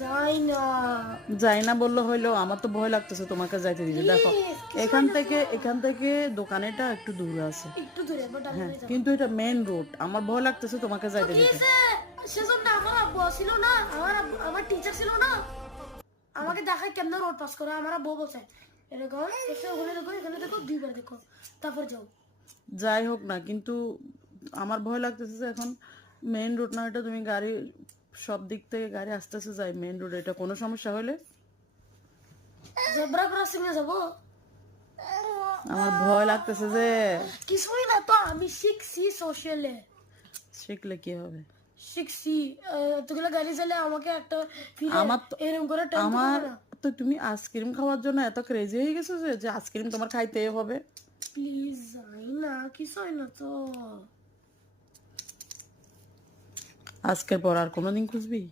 যাই না। যাই না বললে হইলো, আমার তো ভয় লাগতেছে তোমাকে যাইতে দিতে। দেখো এখান থেকে দোকানেটা একটু দূরে আছে, একটু দূরে, বাট আমি হ্যাঁ, যাই যাবো। কিন্তু এটা মেইন রোড, আমার ভয় লাগতেছে তোমাকে তো যাইতে কি দিতে। হয়েছে? সেজন্য আমার আব্বু ছিল না, আমার টিচার ছিল না, আমাকে দেখায় কেমনে রোড পাস করে। আমার আব্বু বলছে এরকম ওখানে দেখো, এখানে দেখো, দুইবার দেখো, তারপর যাও। যাই হোক না, কিন্তু আমার ভয় লাগতেছে যে এখন মেইন রোড না, এটা তুমি গাড়ি সব দিক থেকে গাড়ি আসতেছে, যাই মেইন রোড, এটা কোনো সমস্যা হলে জেব্রা ক্রসিং এ যাবো। আমার ভয় লাগতেছে যে। কিছুই না তো, আমি শিখছি সোশ্যালে। শিখলে কি হবে? শিখছি এতগুলো গাড়ি চালে আমাকে একটা আমার তো এরকম করে টাইম আমার হবে না। তো তুমি আইসক্রিম খাওয়ার জন্য এত ক্রেজি হয়ে গেছো যে আইসক্রিম তোমার খাইতেই হবে। প্লিজ যাই না, কিছু হয় না তো। আজকের পর আর কোনোদিন খুঁজবি?